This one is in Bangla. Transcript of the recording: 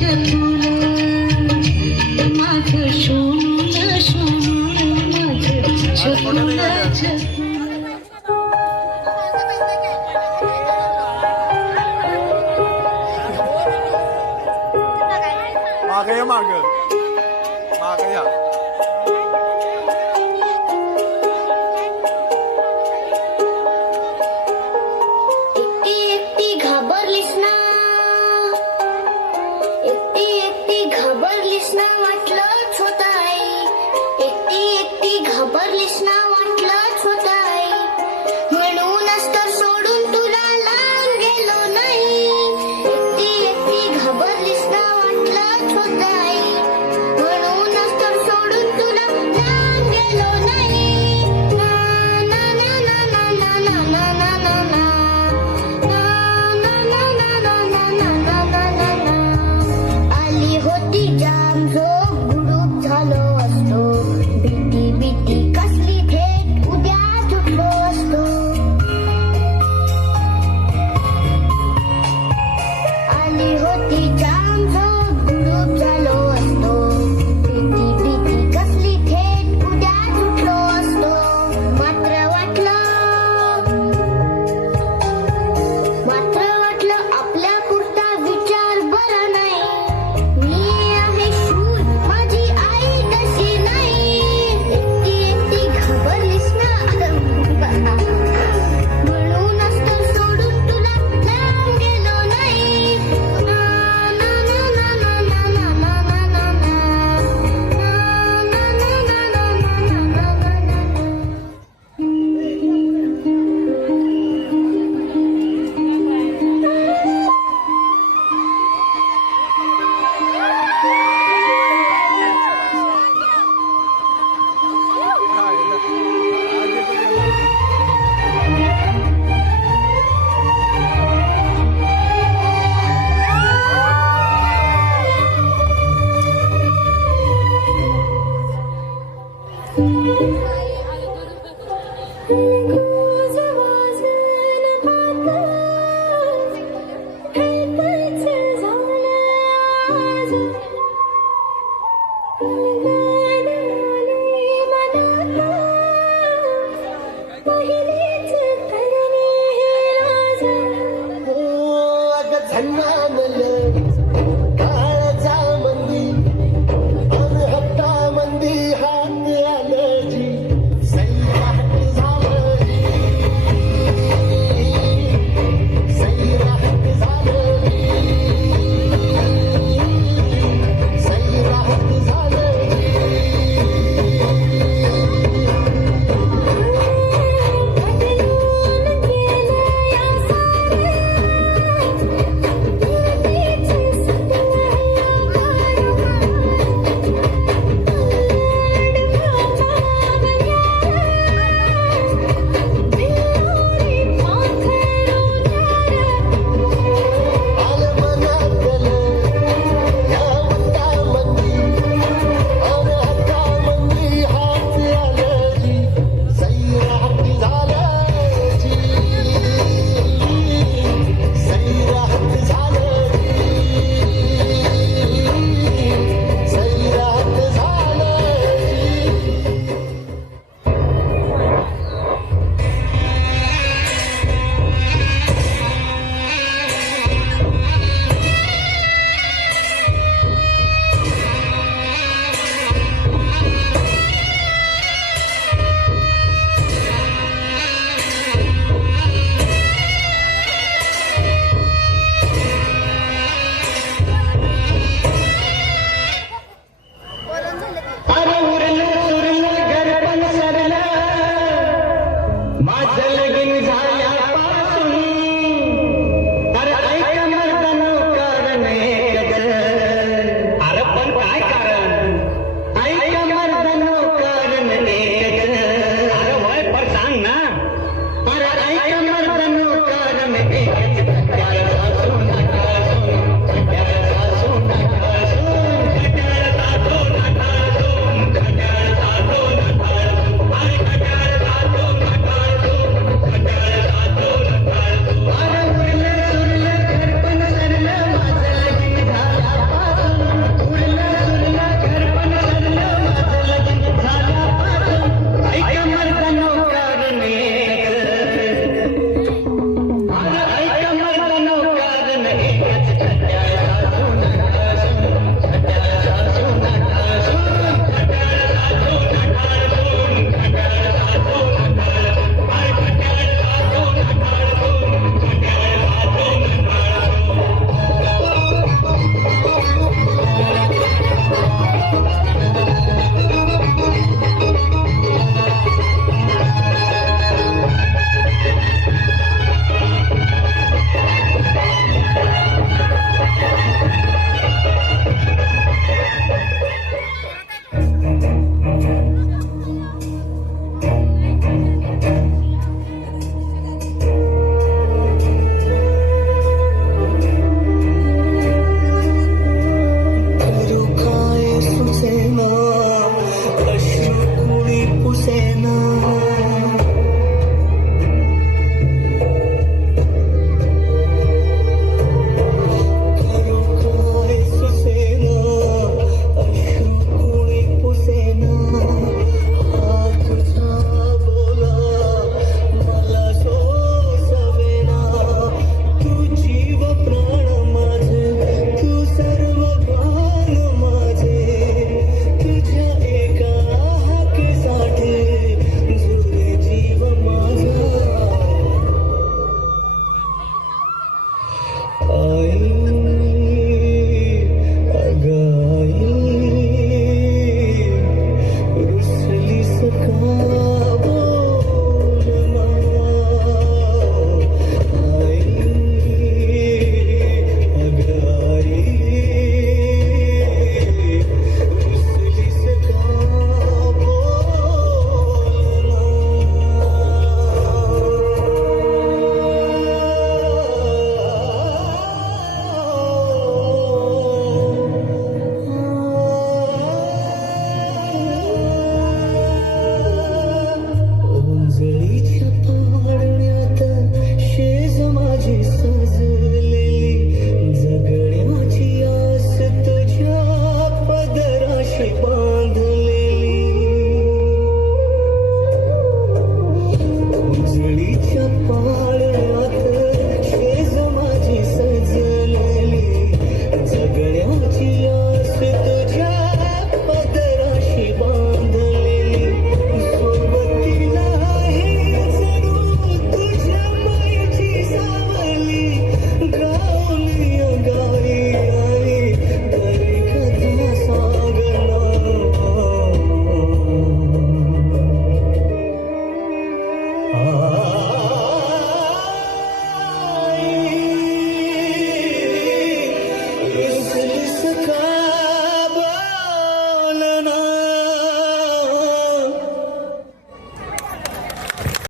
马哥呀，马哥，马哥呀。English now.